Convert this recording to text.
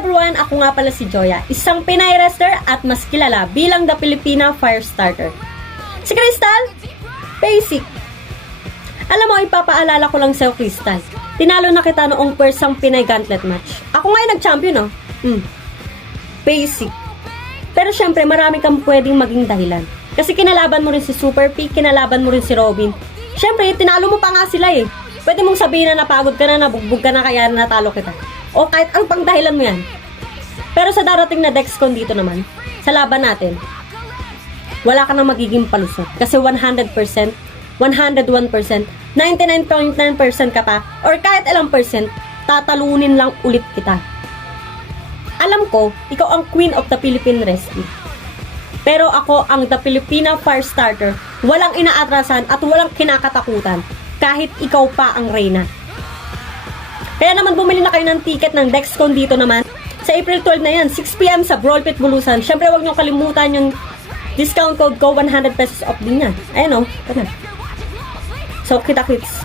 everyone! Ako nga pala si Joya, isang Pinay wrestler at mas kilala bilang The Filipina Firestarter. Si Crystal, basic. Alam mo, ipapaalala ko lang sa'yo, Crystal. Tinalo na kita noong persang Pinay Gauntlet match. Ako nga yung nag-champion, no? Basic. Pero syempre, marami kang pwedeng maging dahilan. Kasi kinalaban mo rin si Super P, kinalaban mo rin si Robin. Syempre, tinalo mo pa nga sila eh. Pwede mong sabihin na napagod ka na, nabugbog ka na, kaya natalo kita. O kahit ang pang dahilan mo yan. Pero sa darating na Dexcon dito naman, sa laban natin, wala ka na magiging palusot. Kasi 100%, 101%, 99.9% ka pa, or kahit ilang percent, tatalunin lang ulit kita. Alam ko, ikaw ang Queen of the Philippine Wrestling. Pero ako ang The Filipina Firestarter, walang inaatrasan at walang kinakatakutan, kahit ikaw pa ang reyna. Kaya naman bumili na kayo ng ticket ng Dexcon dito naman. Sa April 12 na yan, 6 PM sa Brawl Pit Bulusan. Syempre huwag nyo kalimutan yung discount code ko, 100 pesos off din yan. Ayan o, so kita-kits.